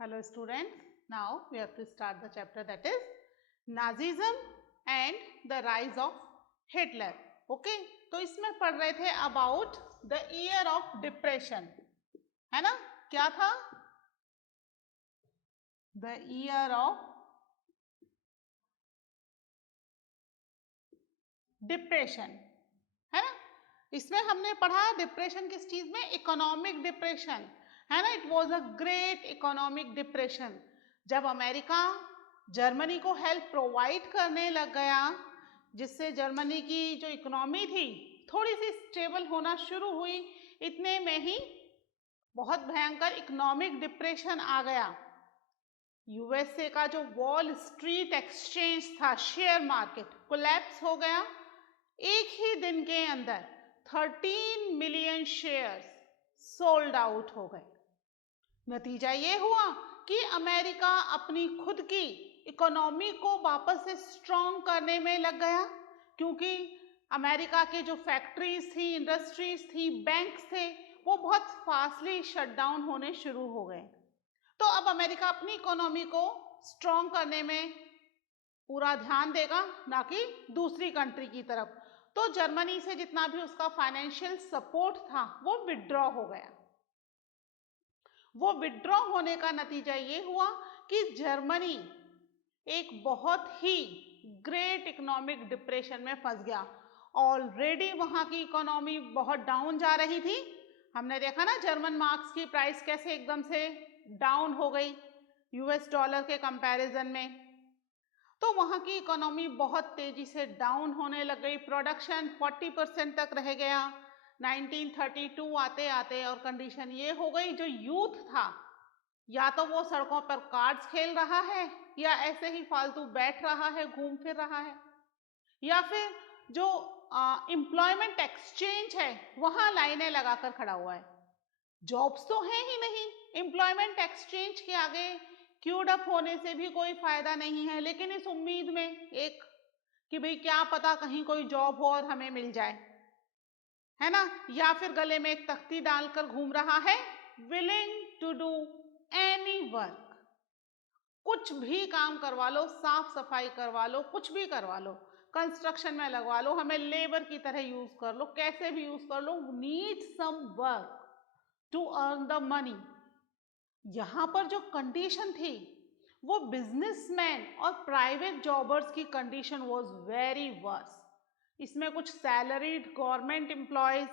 Hello students, now we have to start the chapter that is Nazism and the rise of Hitler. Okay, तो इसमें पढ़ रहे थे about the year of depression, है ना? क्या था? The year of depression, है ना? इसमें हमने पढ़ा डिप्रेशन किस चीज में? इकोनॉमिक डिप्रेशन, है ना? It was a great economic depression जब अमेरिका जर्मनी को हेल्प प्रोवाइड करने लग गया, जिससे जर्मनी की जो इकोनॉमी थी थोड़ी सी स्टेबल होना शुरू हुई। इतने में ही बहुत भयंकर इकोनॉमिक डिप्रेशन आ गया। यूएसए का जो वॉल स्ट्रीट एक्सचेंज था, शेयर मार्केट कोलैप्स हो गया। एक ही दिन के अंदर 13 मिलियन शेयर्स सोल्ड आउट हो गए। नतीजा ये हुआ कि अमेरिका अपनी खुद की इकोनॉमी को वापस से स्ट्रॉन्ग करने में लग गया, क्योंकि अमेरिका के जो फैक्ट्रीज थी, इंडस्ट्रीज थी, बैंक्स थे, वो बहुत फास्टली शट डाउन होने शुरू हो गए। तो अब अमेरिका अपनी इकोनॉमी को स्ट्रॉन्ग करने में पूरा ध्यान देगा, ना कि दूसरी कंट्री की तरफ। तो जर्मनी से जितना भी उसका फाइनेंशियल सपोर्ट था वो विड्रॉ हो गया। वो विड्रॉ होने का नतीजा ये हुआ कि जर्मनी एक बहुत ही ग्रेट इकोनॉमिक डिप्रेशन में फंस गया। ऑलरेडी वहां की इकोनॉमी बहुत डाउन जा रही थी। हमने देखा ना जर्मन मार्क्स की प्राइस कैसे एकदम से डाउन हो गई यूएस डॉलर के कंपैरिजन में। तो वहां की इकोनॉमी बहुत तेजी से डाउन होने लग गई। प्रोडक्शन 40% तक रह गया 1932 आते आते। और कंडीशन ये हो गई, जो यूथ था या तो वो सड़कों पर कार्ड्स खेल रहा है, या ऐसे ही फालतू बैठ रहा है, घूम फिर रहा है, या फिर जो एम्प्लॉयमेंट एक्सचेंज है वहां लाइनें लगाकर खड़ा हुआ है। जॉब्स तो है ही नहीं, एम्प्लॉयमेंट एक्सचेंज के आगे क्यूड अप होने से भी कोई फायदा नहीं है, लेकिन इस उम्मीद में एक कि भाई क्या पता कहीं कोई जॉब हो और हमें मिल जाए, है ना? या फिर गले में एक तख्ती डालकर घूम रहा है, willing to do any work. कुछ भी काम करवा लो, साफ सफाई करवा लो, कुछ भी करवा लो, कंस्ट्रक्शन में लगवा लो, हमें लेबर की तरह यूज कर लो, कैसे भी यूज कर लो, need some work to earn the money. यहां पर जो कंडीशन थी वो बिजनेसमैन और प्राइवेट जॉबर्स की कंडीशन वाज वेरी वर्स। इसमें कुछ सैलरीड गवर्नमेंट एम्प्लॉयज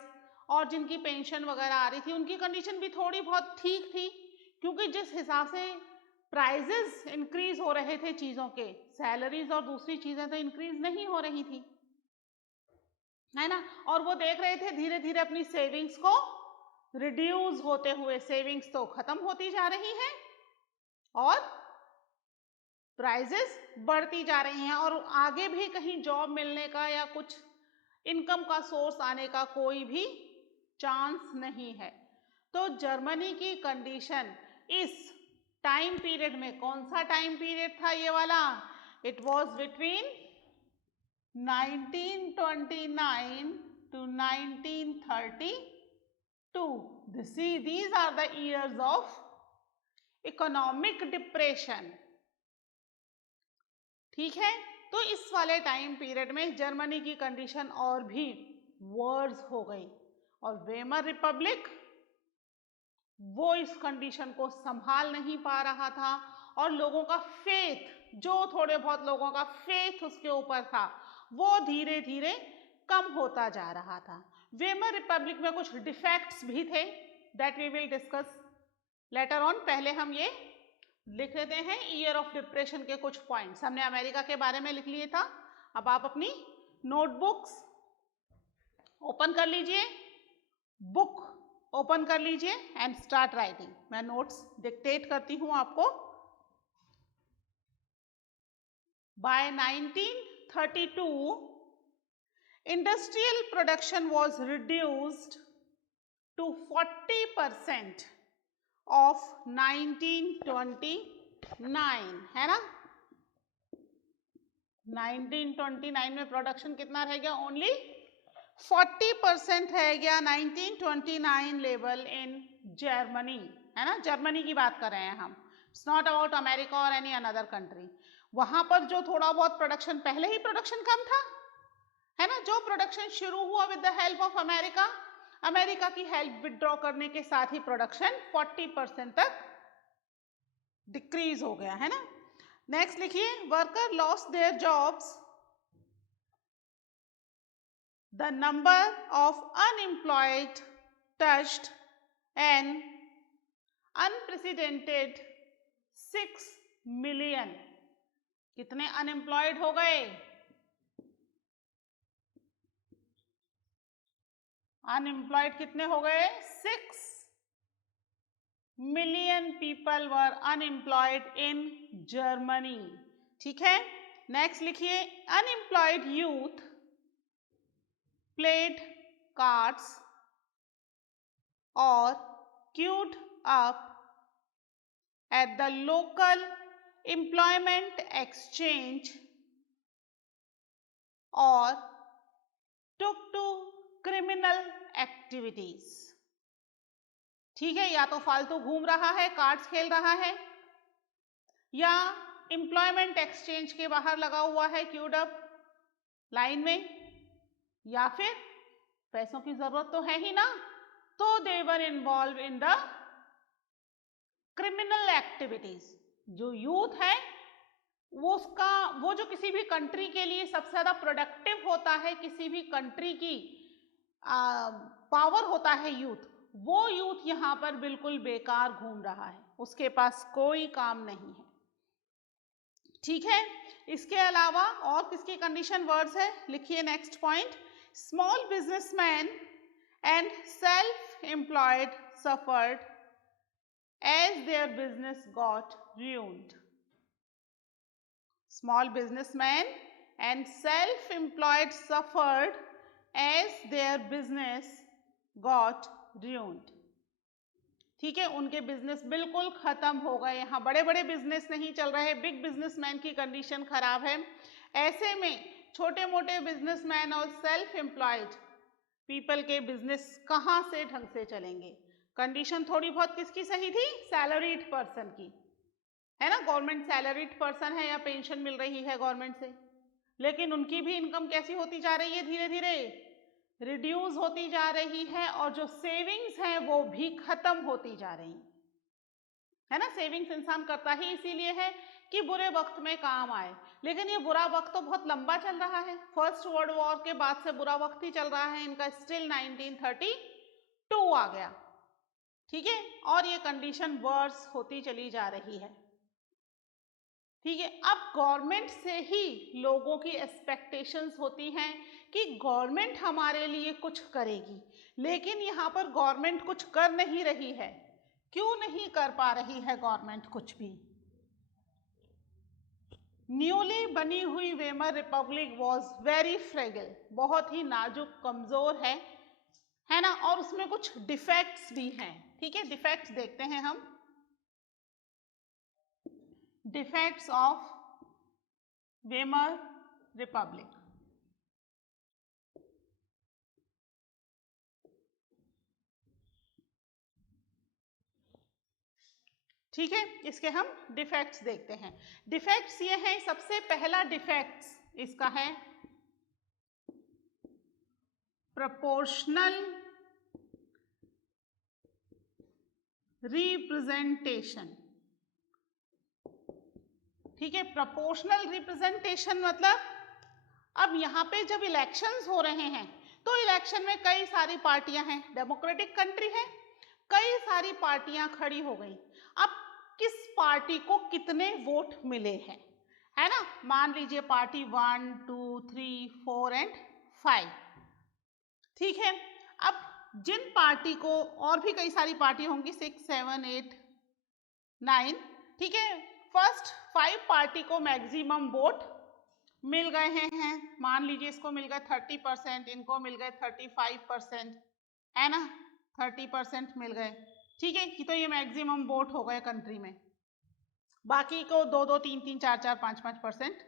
और जिनकी पेंशन वगैरह आ रही थी उनकी कंडीशन भी थोड़ी बहुत ठीक थी, क्योंकि जिस हिसाब से प्राइजेस इंक्रीज हो रहे थे चीजों के, सैलरीज और दूसरी चीजें तो इंक्रीज नहीं हो रही थी, है ना? और वो देख रहे थे धीरे धीरे अपनी सेविंग्स को रिड्यूस होते हुए। सेविंग्स तो खत्म होती जा रही हैं और प्राइजेस बढ़ती जा रही हैं, और आगे भी कहीं जॉब मिलने का या कुछ इनकम का सोर्स आने का कोई भी चांस नहीं है। तो जर्मनी की कंडीशन इस टाइम पीरियड में, कौन सा टाइम पीरियड था ये वाला? It was between 1929 to 1932. These are the years of economic depression. ठीक है, तो इस वाले टाइम पीरियड में जर्मनी की कंडीशन और भी वर्स हो गई, और वेमर रिपब्लिक वो इस कंडीशन को संभाल नहीं पा रहा था, और लोगों का फेथ, जो थोड़े बहुत लोगों का फेथ उसके ऊपर था, वो धीरे धीरे कम होता जा रहा था। वेमर रिपब्लिक में कुछ डिफेक्ट्स भी थे, that we will discuss later on. पहले हम ये लिख लेते हैं ईयर ऑफ डिप्रेशन के कुछ पॉइंट्स। हमने अमेरिका के बारे में लिख लिया था। अब आप अपनी नोटबुक्स ओपन कर लीजिए, बुक ओपन कर लीजिए एंड स्टार्ट राइटिंग। मैं नोट्स डिक्टेट करती हूं आपको। By 1932 industrial production was reduced to 40% of 1929, है ना? 1929 में प्रोडक्शन कितना रह गया? ओनली 40% रह गया 1929 लेवल इन जर्मनी, है ना? जर्मनी की बात कर रहे हैं हम। इट्स नॉट अबाउट अमेरिका और एनी अनदर कंट्री। वहां पर जो थोड़ा बहुत प्रोडक्शन, पहले ही प्रोडक्शन कम था, है ना, जो प्रोडक्शन शुरू हुआ with the help of America, America की हेल्प विदड्रॉ करने के साथ ही प्रोडक्शन 40% तक डिक्रीज हो गया, है ना। नेक्स्ट लिखिए, worker lost their jobs, the number of unemployed touched an unprecedented 6 million. कितने अनएम्प्लॉयड हो गए? अनएम्प्लॉयड कितने हो गए? 6 million people were unemployed in Germany. ठीक है, नेक्स्ट लिखिए, अनएम्प्लॉयड यूथ प्लेड कार्ड्स और queued up at the local employment exchange or took to criminal activities। ठीक है, या तो फालतू घूम रहा है, कार्ड्स खेल रहा है, या एम्प्लॉयमेंट एक्सचेंज के बाहर लगा हुआ है क्यूड अप लाइन में, या फिर पैसों की जरूरत तो है ही ना, तो they were involved in the criminal activities. जो यूथ है वो जो किसी भी कंट्री के लिए सबसे ज्यादा प्रोडक्टिव होता है, किसी भी कंट्री की पावर होता है यूथ, वो यूथ यहाँ पर बिल्कुल बेकार घूम रहा है, उसके पास कोई काम नहीं है। ठीक है, इसके अलावा और किसकी कंडीशन वर्ड्स है, लिखिए next point, small businessmen and self employed suffered as their business got ruined। Small businessmen and self-employed suffered as their business got ruined। ठीक है, उनके बिजनेस बिल्कुल खत्म हो गए। यहाँ बड़े बड़े बिजनेस नहीं चल रहे, बिग बिजनेसमैन की कंडीशन खराब है। ऐसे में छोटे मोटे बिजनेसमैन और सेल्फ एम्प्लॉयड पीपल के बिजनेस कहाँ से ढंग से चलेंगे। कंडीशन थोड़ी बहुत किसकी सही थी? सैलरीड पर्सन की, है ना, गवर्नमेंट सैलरीड पर्सन है या पेंशन मिल रही है गवर्नमेंट से, लेकिन उनकी भी इनकम कैसी होती जा रही है? धीरे धीरे रिड्यूस होती जा रही है, और जो सेविंग्स हैं वो भी खत्म होती जा रही है ना। सेविंग्स इंसान करता ही इसीलिए है कि बुरे वक्त में काम आए, लेकिन ये बुरा वक्त तो बहुत लंबा चल रहा है, फर्स्ट वर्ल्ड वॉर के बाद से बुरा वक्त ही चल रहा है इनका, स्टिल 1932 आ गया। ठीक है, और ये कंडीशन वर्स होती चली जा रही है। ठीक है, अब गवर्नमेंट से ही लोगों की एक्सपेक्टेशंस होती हैं कि गवर्नमेंट हमारे लिए कुछ करेगी, लेकिन यहाँ पर गवर्नमेंट कुछ कर नहीं रही है। क्यों नहीं कर पा रही है गवर्नमेंट कुछ भी? न्यूली बनी हुई वेमर रिपब्लिक वॉज वेरी फ्रेगिल, बहुत ही नाजुक कमजोर है ना, और उसमें कुछ डिफेक्ट्स भी हैं। ठीक है, डिफेक्ट्स देखते हैं हम, डिफेक्ट्स ऑफ वेमर रिपब्लिक। ठीक है, इसके हम डिफेक्ट्स देखते हैं। डिफेक्ट्स ये हैं, सबसे पहला डिफेक्ट्स इसका है प्रोपोर्शनल रिप्रेजेंटेशन। ठीक है, प्रोपोर्शनल रिप्रेजेंटेशन मतलब अब यहाँ पे जब इलेक्शंस हो रहे हैं तो इलेक्शन में कई सारी पार्टियां हैं, डेमोक्रेटिक कंट्री है, कई सारी पार्टियां खड़ी हो गई। अब किस पार्टी को कितने वोट मिले हैं, है ना, मान लीजिए पार्टी 1 2 3 4 एंड 5। ठीक है, अब जिन पार्टी को, और भी कई सारी पार्टी होंगी 6 7 8 9, ठीक है, फर्स्ट 5 पार्टी को मैक्सिमम वोट मिल गए हैं। मान लीजिए इसको मिल गए 30%, इनको मिल गए 35%, है ना, 30% मिल गए। ठीक है, कि तो ये मैक्सिमम वोट हो गए कंट्री में। बाकी को 2-2 3-3 4-4 5-5%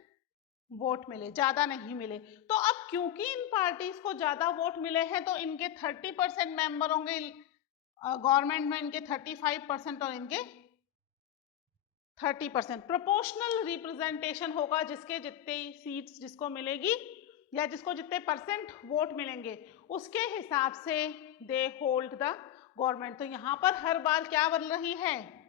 वोट मिले, ज्यादा नहीं मिले। तो अब क्योंकि इन पार्टीज को ज्यादा वोट मिले हैं तो इनके 30% मेंबर होंगे गवर्नमेंट में, इनके 35% और इनके 30%। प्रोपोर्शनल रिप्रेजेंटेशन होगा, जिसके जितने सीट्स जिसको मिलेगी या जिसको जितने परसेंट वोट मिलेंगे उसके हिसाब से दे होल्ड द गवर्नमेंट। तो यहाँ पर हर बार क्या बन रही है,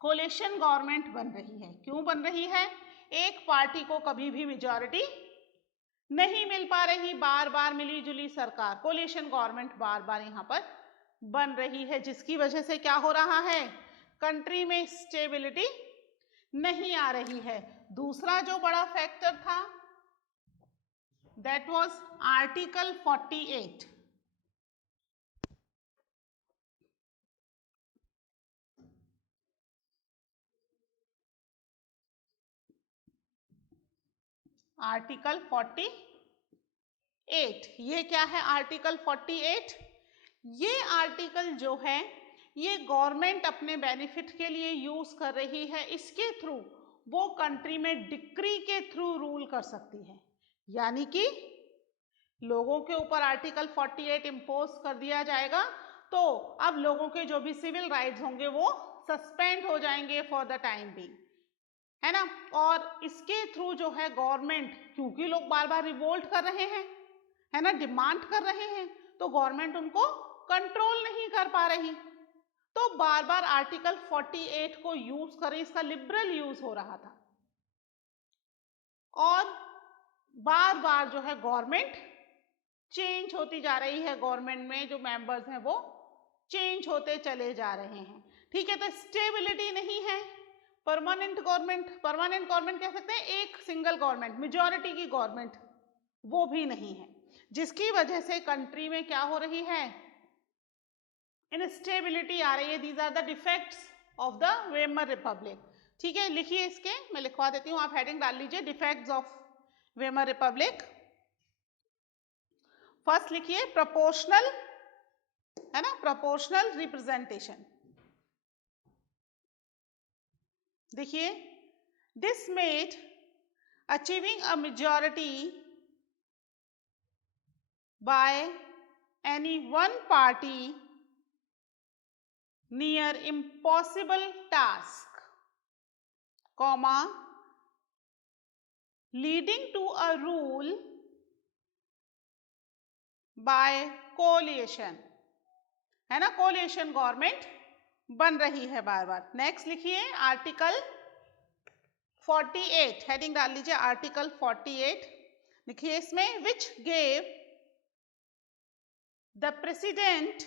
कोलिशन गवर्नमेंट बन रही है। क्यों बन रही है, एक पार्टी को कभी भी मेजॉरिटी नहीं मिल पा रही, बार बार मिली जुली सरकार, कोलिशन गवर्नमेंट बार बार यहाँ पर बन रही है, जिसकी वजह से क्या हो रहा है, कंट्री में स्टेबिलिटी नहीं आ रही है। दूसरा जो बड़ा फैक्टर था दैट वाज आर्टिकल 48। आर्टिकल 48, ये क्या है आर्टिकल 48? ये आर्टिकल जो है ये गवर्नमेंट अपने बेनिफिट के लिए यूज कर रही है। इसके थ्रू वो कंट्री में डिक्री के थ्रू रूल कर सकती है, यानी कि लोगों के ऊपर आर्टिकल 48 इम्पोज कर दिया जाएगा तो अब लोगों के जो भी सिविल राइट्स होंगे वो सस्पेंड हो जाएंगे फॉर द टाइम बीइंग, है ना। और इसके थ्रू जो है गवर्नमेंट, क्योंकि लोग बार बार रिवोल्ट कर रहे हैं, है ना, डिमांड कर रहे हैं, तो गवर्नमेंट उनको कंट्रोल नहीं कर पा रही, तो बार बार आर्टिकल 48 को यूज कर रही, इसका लिबरल यूज हो रहा था। और बार बार जो है गवर्नमेंट चेंज होती जा रही है, गवर्नमेंट में जो मेंबर्स हैं वो चेंज होते चले जा रहे हैं, ठीक है। तो स्टेबिलिटी नहीं है, परमानेंट गवर्नमेंट कह सकते हैं, एक सिंगल गवर्नमेंट, मेजॉरिटी की गवर्नमेंट वो भी नहीं है, जिसकी वजह से कंट्री में क्या हो रही है, इनस्टेबिलिटी आ रही है। These are the defects of the Weimar republic, ठीक है। लिखिए इसके, मैं लिखवा देती हूँ, आप हेडिंग डाल लीजिए, defects of Weimar Republic. First लिखिए प्रोपोर्शनल, है ना, प्रोपोर्शनल रिप्रेजेंटेशन। देखिए, this made achieving a majority by any one party near impossible task, comma, leading to a rule by coalition, है ना, कोलिएशन गवर्नमेंट बन रही है बार बार। नेक्स्ट लिखिए आर्टिकल 48, हेडिंग डाल लीजिए आर्टिकल 48, लिखिए इसमें which gave the president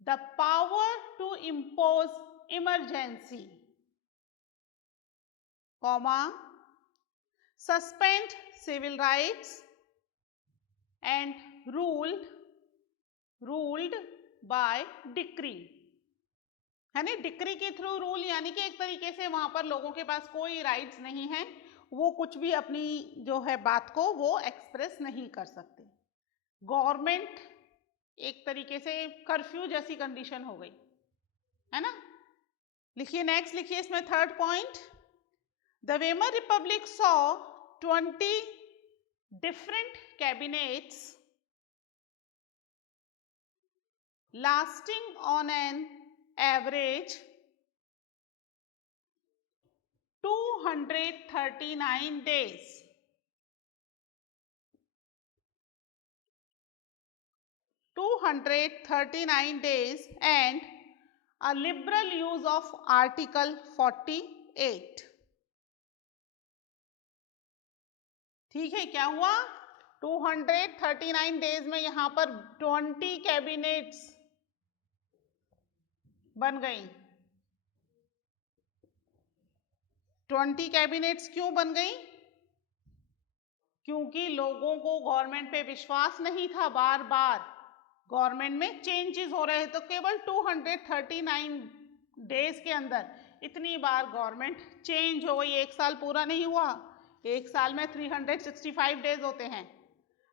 the power to impose emergency, comma, suspend civil rights and ruled by decree, है ना, डिक्री के थ्रू रूल, यानी कि एक तरीके से वहां पर लोगों के पास कोई राइट्स नहीं है, वो कुछ भी अपनी जो है बात को वो एक्सप्रेस नहीं कर सकते। गवर्नमेंट एक तरीके से कर्फ्यू जैसी कंडीशन हो गई, है ना। लिखिए नेक्स्ट, लिखिए इसमें third point, the Weimar Republic saw 20 different cabinets lasting on an average 239 days. 239 days and a liberal use of Article 48. ठीक है, क्या हुआ, 239 डेज में यहां पर 20 कैबिनेट्स बन गई। 20 कैबिनेट्स क्यों बन गई, क्योंकि लोगों को गवर्नमेंट पे विश्वास नहीं था, बार बार गवर्नमेंट में चेंजेस हो रहे, तो केवल 239 डेज के अंदर इतनी बार गवर्नमेंट चेंज हो गई। एक साल पूरा नहीं हुआ, एक साल में 365 डेज होते हैं,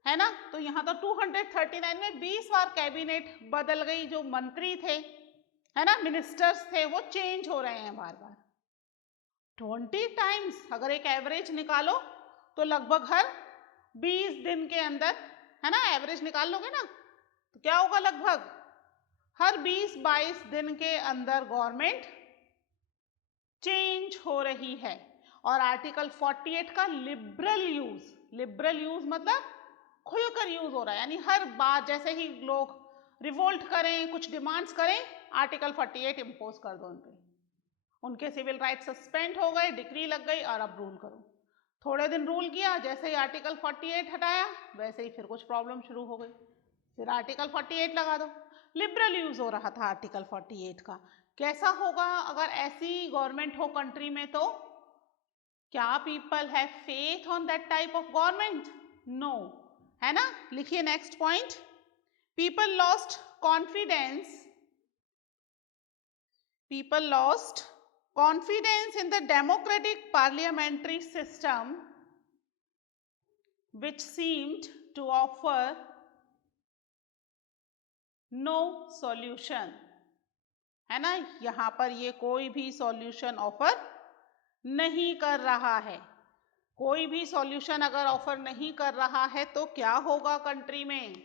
है ना, तो यहाँ तो 239 में 20 बार कैबिनेट बदल गई, जो मंत्री थे, है ना, मिनिस्टर्स थे, वो चेंज हो रहे हैं बार बार। 20 टाइम्स अगर एक एवरेज निकालो तो लगभग हर 20 दिन के अंदर, है ना, एवरेज निकाल लोगे ना, तो क्या होगा, लगभग हर 20-22 दिन के अंदर गवर्नमेंट चेंज हो रही है। और आर्टिकल 48 का लिबरल यूज मतलब खुलकर यूज हो रहा है, यानी हर बार जैसे ही लोग रिवोल्ट करें, कुछ डिमांड्स करें, आर्टिकल 48 इम्पोज कर दो उन पे। उनके सिविल राइट सस्पेंड हो गए, डिक्री लग गई और अब रूल करो। थोड़े दिन रूल किया, जैसे ही आर्टिकल 48 हटाया वैसे ही फिर कुछ प्रॉब्लम शुरू हो गई, फिर आर्टिकल 48 लगा दो। लिबरल यूज हो रहा था आर्टिकल 48 का। कैसा होगा अगर ऐसी गवर्नमेंट हो कंट्री में, तो क्या people have faith on that type of government? No, है ना। लिखिए next point, people lost confidence in the democratic parliamentary system which seemed to offer no solution, है ना। यहां पर ये कोई भी सॉल्यूशन ऑफर नहीं कर रहा है। कोई भी सॉल्यूशन अगर ऑफर नहीं कर रहा है तो क्या होगा कंट्री में?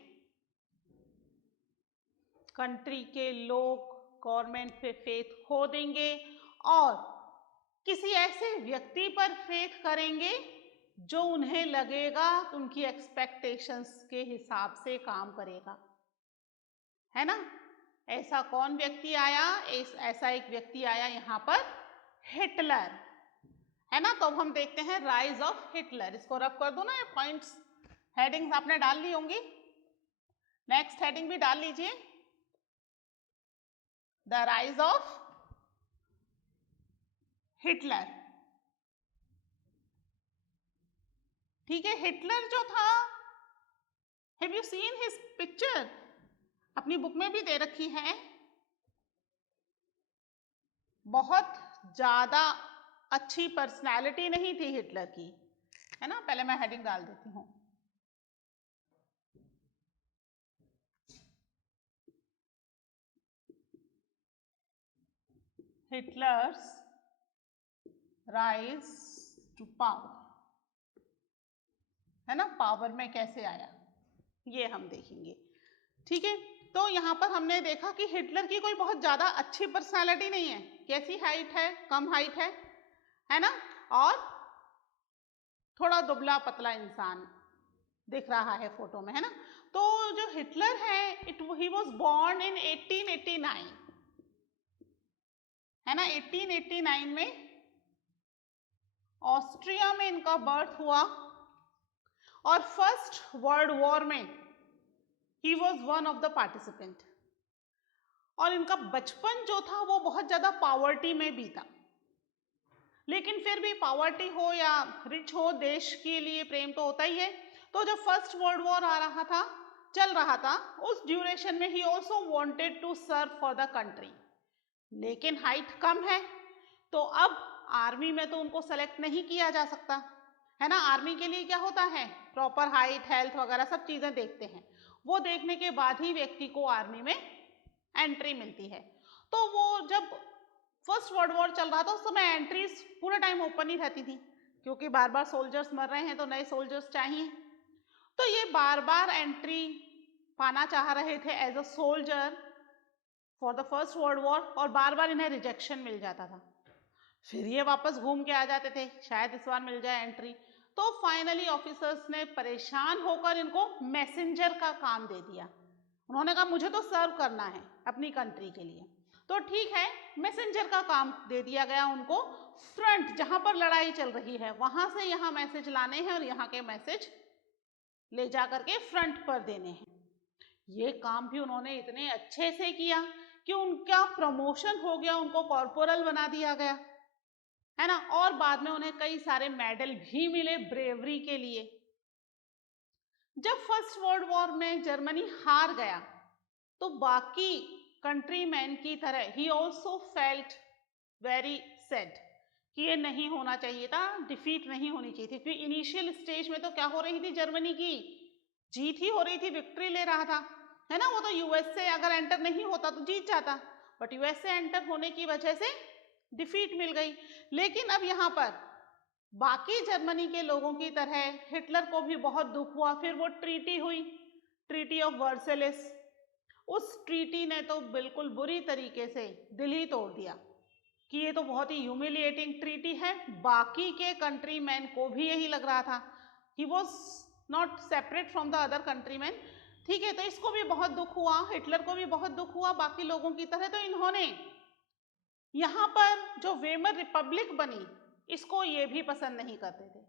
कंट्री के लोग गवर्नमेंट पे फेथ खो देंगे और किसी ऐसे व्यक्ति पर फेथ करेंगे जो उन्हें लगेगा उनकी एक्सपेक्टेशंस के हिसाब से काम करेगा, है ना। ऐसा कौन व्यक्ति आया? ऐसा एक व्यक्ति आया यहाँ पर, हिटलर, है ना। तो अब हम देखते हैं राइज ऑफ हिटलर। इसको रफ कर दो ना, ये पॉइंट्स हेडिंग्स आपने डाल ली होंगी, नेक्स्ट हेडिंग भी डाल लीजिए, द राइज ऑफ हिटलर। ठीक है, हिटलर जो था, have you seen his picture? अपनी बुक में भी दे रखी है। बहुत ज्यादा अच्छी पर्सनालिटी नहीं थी हिटलर की, है ना। पहले मैं हेडिंग डाल देती हूँ, हिटलर्स राइज टू पावर, है ना। पावर में कैसे आया ये हम देखेंगे। ठीक है, तो यहाँ पर हमने देखा कि हिटलर की कोई बहुत ज्यादा अच्छी पर्सनालिटी नहीं है। कैसी हाइट है? कम हाइट है ना, और थोड़ा दुबला पतला इंसान दिख रहा है फोटो में, है ना। तो जो हिटलर है, ही वॉज बॉर्न इन 1889, है ना। 1889 में ऑस्ट्रिया में इनका बर्थ हुआ और फर्स्ट वर्ल्ड वॉर में he was one of the participant. और इनका बचपन जो था वो बहुत ज्यादा पॉवर्टी में बीता, लेकिन फिर भी पॉवर्टी हो या रिच हो, देश के लिए प्रेम तो होता ही है। तो जब फर्स्ट वर्ल्ड वॉर आ रहा था, चल रहा था, उस ड्यूरेशन में ही also wanted to serve for the country, लेकिन हाइट कम है तो अब आर्मी में तो उनको सेलेक्ट नहीं किया जा सकता, है ना। आर्मी के लिए क्या होता है, प्रॉपर हाइट, हेल्थ वगैरह सब चीजें देखते हैं। वो देखने के बाद ही व्यक्ति को आर्मी में एंट्री मिलती है। तो वो जब फर्स्ट वर्ल्ड वॉर चल रहा था उस समय एंट्रीज पूरा टाइम ओपन ही रहती थी, क्योंकि बार बार सोल्जर्स मर रहे हैं तो नए सोल्जर्स चाहिए। तो ये बार बार एंट्री पाना चाह रहे थे as a soldier for the first world war, और बार बार इन्हें रिजेक्शन मिल जाता था। फिर ये वापस घूम के आ जाते थे, शायद इस बार मिल जाए एंट्री। तो फाइनली ऑफिसर्स ने परेशान होकर इनको मैसेंजर का काम दे दिया। उन्होंने कहा मुझे तो सर्व करना है अपनी कंट्री के लिए, तो ठीक है, मैसेंजर का काम दे दिया गया उनको। फ्रंट जहां पर लड़ाई चल रही है वहां से यहाँ मैसेज लाने हैं और यहाँ के मैसेज ले जा करके फ्रंट पर देने हैं। ये काम भी उन्होंने इतने अच्छे से किया कि उनका प्रमोशन हो गया, उनको कॉर्पोरल बना दिया गया, है ना। और बाद में उन्हें कई सारे मेडल भी मिले ब्रेवरी के लिए। जब फर्स्ट वर्ल्ड वॉर में जर्मनी हार गया तो बाकी कंट्रीमैन की तरह he also felt very sad कि ये नहीं होना चाहिए था, डिफीट नहीं होनी चाहिए थी। क्योंकि इनिशियल स्टेज में तो क्या हो रही थी, जर्मनी की जीत ही हो रही थी, विक्ट्री ले रहा था, है ना। वो तो यूएसए अगर एंटर नहीं होता तो जीत जाता, बट यूएसए एंटर होने की वजह से डिफीट मिल गई। लेकिन अब यहाँ पर बाकी जर्मनी के लोगों की तरह हिटलर को भी बहुत दुख हुआ। फिर वो ट्रीटी हुई, ट्रीटी ऑफ वर्सेलिस, उस ट्रीटी ने तो बिल्कुल बुरी तरीके से दिल ही तोड़ दिया कि ये तो बहुत ही ह्यूमिलिएटिंग ट्रीटी है। बाकी के कंट्रीमैन को भी यही लग रहा था, he was not separate from the other countryman. ठीक है, तो इसको भी बहुत दुख हुआ, हिटलर को भी बहुत दुख हुआ बाकी लोगों की तरह। तो इन्होंने यहाँ पर जो वेमर रिपब्लिक बनी, इसको ये भी पसंद नहीं करते थे,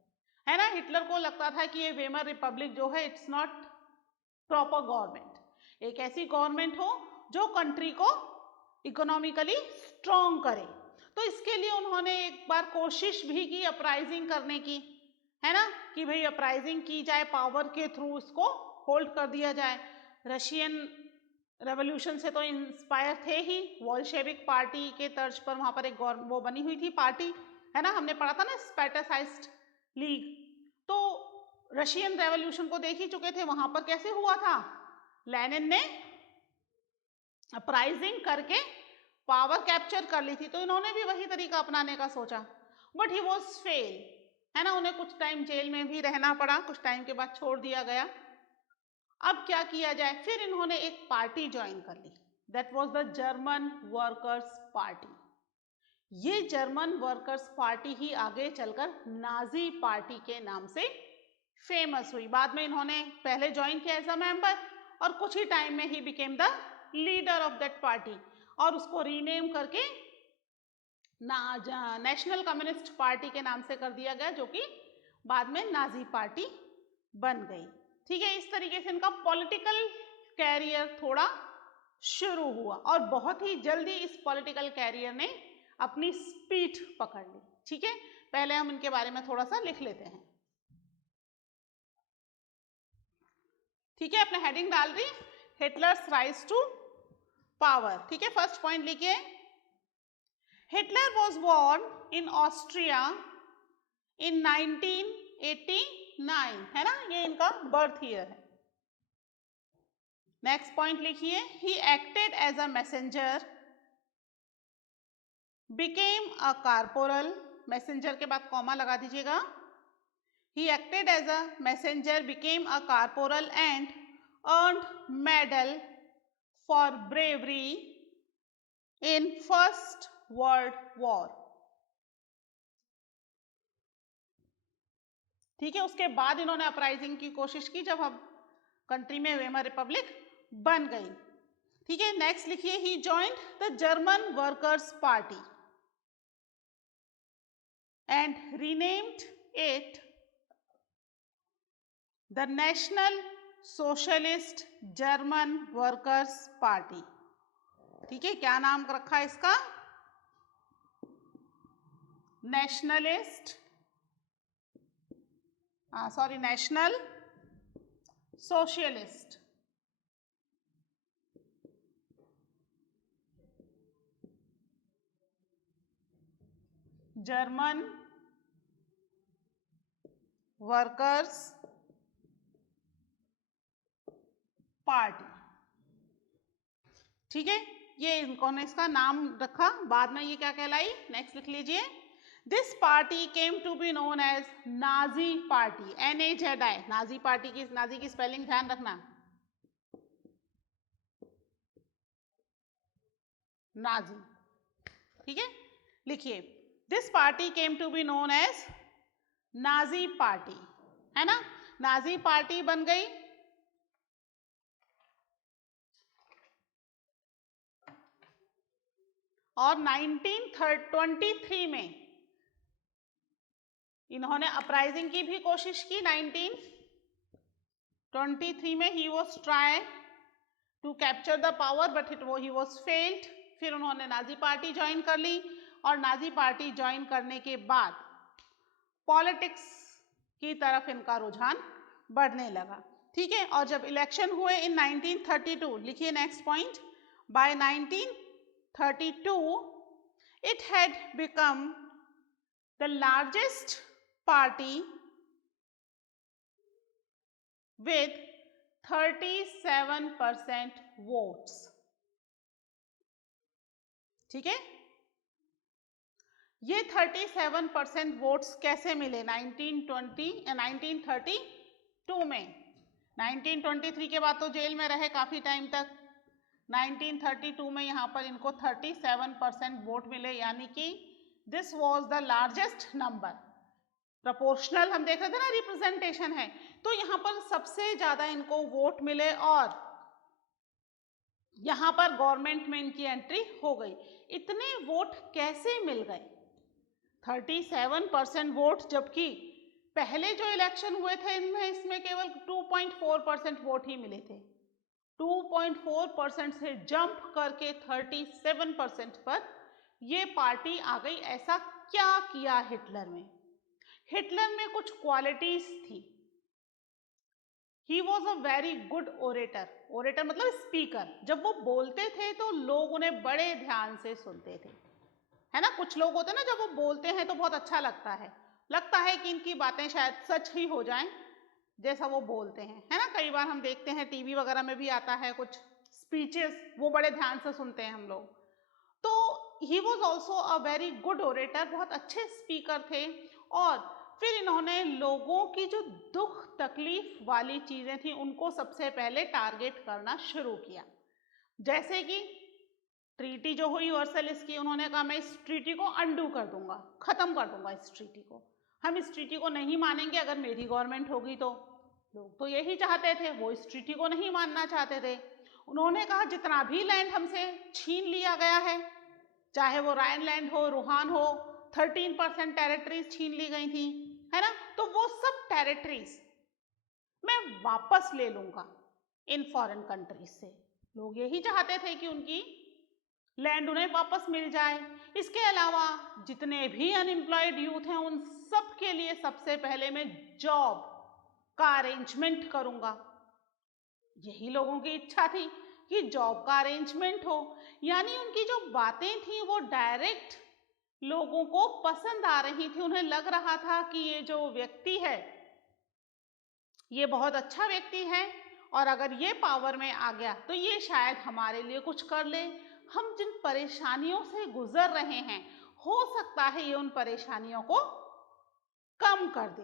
है ना। हिटलर को लगता था कि ये वेमर रिपब्लिक जो है इट्स नॉट प्रॉपर गवर्नमेंट, एक ऐसी गवर्नमेंट हो जो कंट्री को इकोनॉमिकली स्ट्रॉन्ग करे। तो इसके लिए उन्होंने एक बार कोशिश भी की अपराइजिंग करने की, है ना, कि भाई अपराइजिंग की जाए, पावर के थ्रू इसको होल्ड कर दिया जाए। रशियन रेवोल्यूशन से तो इंस्पायर थे ही, वोल्शेविक पार्टी के तर्ज पर वहां पर एक वो बनी हुई थी पार्टी, है ना, हमने पढ़ा था ना स्पैटरसाइज्ड लीग। तो रशियन रेवोल्यूशन को देख ही चुके थे, वहां पर कैसे हुआ था, लेनिन ने अपराइजिंग करके पावर कैप्चर कर ली थी। तो इन्होंने भी वही तरीका अपनाने का सोचा, बट ही वॉज फेल, है ना। उन्हें कुछ टाइम जेल में भी रहना पड़ा, कुछ टाइम के बाद छोड़ दिया गया। अब क्या किया जाए, फिर इन्होंने एक पार्टी ज्वाइन कर ली, that was the German workers party. ये जर्मन वर्कर्स पार्टी ही आगे चलकर नाजी पार्टी के नाम से फेमस हुई। बाद में इन्होंने पहले ज्वाइन किया एज अ मेंबर और कुछ ही टाइम में he became the leader of that party, और उसको रीनेम करके नेशनल कम्युनिस्ट पार्टी के नाम से कर दिया गया, जो कि बाद में नाजी पार्टी बन गई। ठीक है, इस तरीके से इनका पॉलिटिकल कैरियर थोड़ा शुरू हुआ और बहुत ही जल्दी इस पॉलिटिकल कैरियर ने अपनी स्पीड पकड़ ली। ठीक है, पहले हम इनके बारे में थोड़ा सा लिख लेते हैं। ठीक है, अपने हेडिंग डाल दी, हिटलर्स राइज टू पावर। ठीक है, फर्स्ट पॉइंट लिखिए, Hitler was born in Austria in 1989, है ना, ये इनका बर्थ ईयर है। नेक्स्ट पॉइंट लिखिए, he acted as a messenger, became a corporal, messenger के बाद कॉमा लगा दीजिएगा। He acted as a messenger, became a corporal and earned medal for bravery in first world war. ठीक है, उसके बाद इन्होंने अपराइजिंग की कोशिश की जब हम कंट्री में वेमर रिपब्लिक बन गई। ठीक है, नेक्स्ट लिखिए, he joined the German workers party and renamed it the national socialist German workers party. ठीक है, क्या नाम रखा है इसका, nationalist national socialist German workers party. ठीक है, ये इन्होंने इसका नाम रखा, बाद में ये क्या कहलाई, नेक्स्ट लिख लीजिए, this party came to be known as Nazi party, NAZI, Nazi party की, नाजी की स्पेलिंग ध्यान रखना, नाजी। ठीक है, लिखिए, this party came to be known as Nazi party, है ना, नाजी पार्टी बन गई। और 1923 में इन्होंने अपराइजिंग की भी कोशिश की। 1923 में he was try to capture the power but he was failed. फिर उन्होंने नाजी पार्टी ज्वाइन कर ली और नाजी पार्टी ज्वाइन करने के बाद पॉलिटिक्स की तरफ इनका रुझान बढ़ने लगा। ठीक है, और जब इलेक्शन हुए इन 1932, लिखिए next point, by 1932 it had become the largest party with 37% votes। ठीक है, ये 37% वोट्स कैसे मिले 1932 में। 1923 के बाद तो जेल में रहे काफी टाइम तक, 1932 में यहाँ पर इनको 37% वोट मिले, यानी कि this was the largest number. Proportional हम देख रहे थे ना, रिप्रेजेंटेशन है, तो यहाँ पर सबसे ज्यादा इनको वोट मिले और यहाँ पर गवर्नमेंट में इनकी एंट्री हो गई। इतने वोट कैसे मिल गए? 37% वोट, जबकि पहले जो इलेक्शन हुए थे इनमें इसमें केवल 2.4% वोट ही मिले थे। 2.4% से जंप करके 37% पर ये पार्टी आ गई। ऐसा क्या किया हिटलर में? हिटलर में कुछ क्वालिटीज थी। He was a very good orator. Orator मतलब स्पीकर। जब वो बोलते थे तो लोग उन्हें बड़े ध्यान से सुनते थे, है ना। कुछ लोग होते हैं ना, जब वो बोलते हैं तो बहुत अच्छा लगता है कि इनकी बातें शायद सच ही हो जाएं जैसा वो बोलते हैं, है ना। कई बार हम देखते हैं टीवी वगैरह में भी आता है कुछ स्पीचेस, वो बड़े ध्यान से सुनते हैं हम लोग। तो he was also a very good orator, बहुत अच्छे स्पीकर थे। और फिर इन्होंने लोगों की जो दुख तकलीफ वाली चीजें थी उनको सबसे पहले टारगेट करना शुरू किया। जैसे कि ट्रीटी जो हुई वर्सलिस की, उन्होंने कहा मैं इस ट्रीटी को अंडू कर दूंगा, खत्म कर दूंगा इस ट्रीटी को, हम इस ट्रीटी को नहीं मानेंगे अगर मेरी गवर्नमेंट होगी तो। लोग तो यही चाहते थे, वो इस ट्रीटी को नहीं मानना चाहते थे। उन्होंने कहा जितना भी लैंड हमसे छीन लिया गया है, चाहे वो राइनलैंड हो, रूहान हो, 13% टेरिटरीज छीन ली गई थी, है ना, तो वो सब टेरिटरीज मैं वापस ले लूंगा इन फॉरेन कंट्रीज से। लोग यही चाहते थे कि उनकी लैंड उन्हें वापस मिल जाए। इसके अलावा जितने भी अनएम्प्लॉयड यूथ हैं उन सब के लिए सबसे पहले मैं जॉब का अरेंजमेंट करूंगा। यही लोगों की इच्छा थी कि जॉब का अरेंजमेंट हो। यानी उनकी जो बातें थी वो डायरेक्ट लोगों को पसंद आ रही थी। उन्हें लग रहा था कि ये जो व्यक्ति है ये बहुत अच्छा व्यक्ति है और अगर ये पावर में आ गया तो ये शायद हमारे लिए कुछ कर ले। हम जिन परेशानियों से गुजर रहे हैं हो सकता है ये उन परेशानियों को कम कर दे,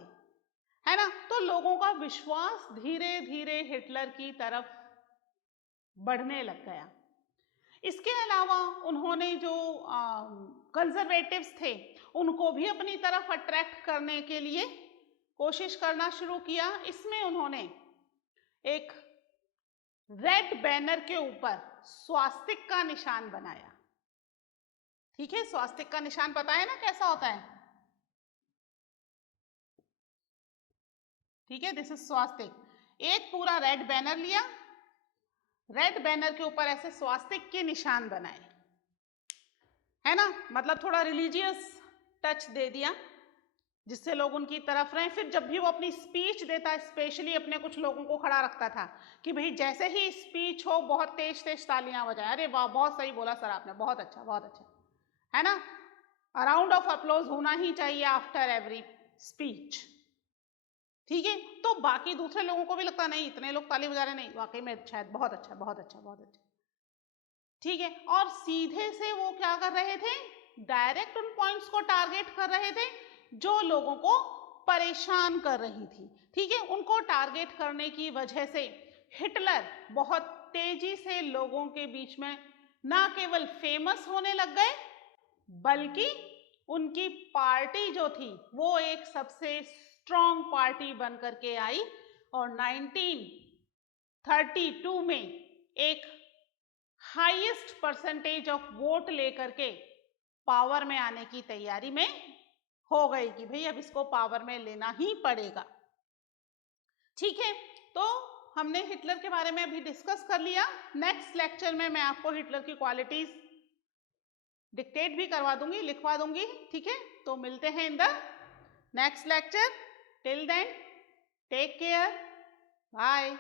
है ना। तो लोगों का विश्वास धीरे धीरे हिटलर की तरफ बढ़ने लग गया। इसके अलावा उन्होंने जो कंजर्वेटिव्स थे उनको भी अपनी तरफ अट्रैक्ट करने के लिए कोशिश करना शुरू किया। इसमें उन्होंने एक रेड बैनर के ऊपर स्वास्तिक का निशान बनाया। ठीक है, स्वास्तिक का निशान पता है ना कैसा होता है? ठीक है, दिस इज स्वास्तिक। एक पूरा रेड बैनर लिया, रेड बैनर के ऊपर ऐसे स्वास्तिक के निशान बनाए, है ना, मतलब थोड़ा रिलीजियस टच दे दिया जिससे लोग उनकी तरफ रहें। फिर जब भी वो अपनी स्पीच देता है स्पेशली अपने कुछ लोगों को खड़ा रखता था कि भाई जैसे ही स्पीच हो बहुत तेज तेज तालियां बजाएं, अरे वाह बहुत सही बोला सर आपने, बहुत अच्छा बहुत अच्छा, है ना। अ राउंड ऑफ अप्लॉज होना ही चाहिए आफ्टर एवरी स्पीच। ठीक है, तो बाकी दूसरे लोगों को भी लगता नहीं इतने लोग ताली बजा रहे, नहीं वाकई में शायद बहुत अच्छा बहुत अच्छा बहुत अच्छा। ठीक है, और सीधे से वो क्या कर रहे थे, डायरेक्ट उन पॉइंट्स को टारगेट कर रहे थे जो लोगों को परेशान कर रही थी। ठीक है, उनको टारगेट करने की वजह से हिटलर बहुत तेजी से लोगों के बीच में ना केवल फेमस होने लग गए बल्कि उनकी पार्टी जो थी वो एक सबसे स्ट्रॉन्ग पार्टी बन करके आई और 1932 में एक हाईएस्ट परसेंटेज ऑफ वोट लेकर के पावर में आने की तैयारी में हो गई कि भाई अब इसको पावर में लेना ही पड़ेगा। ठीक है, तो हमने हिटलर के बारे में अभी डिस्कस कर लिया। नेक्स्ट लेक्चर में मैं आपको हिटलर की क्वालिटीज डिक्टेट भी करवा दूंगी, लिखवा दूंगी। ठीक है, तो मिलते हैं in the next lecture. Till then take care, bye.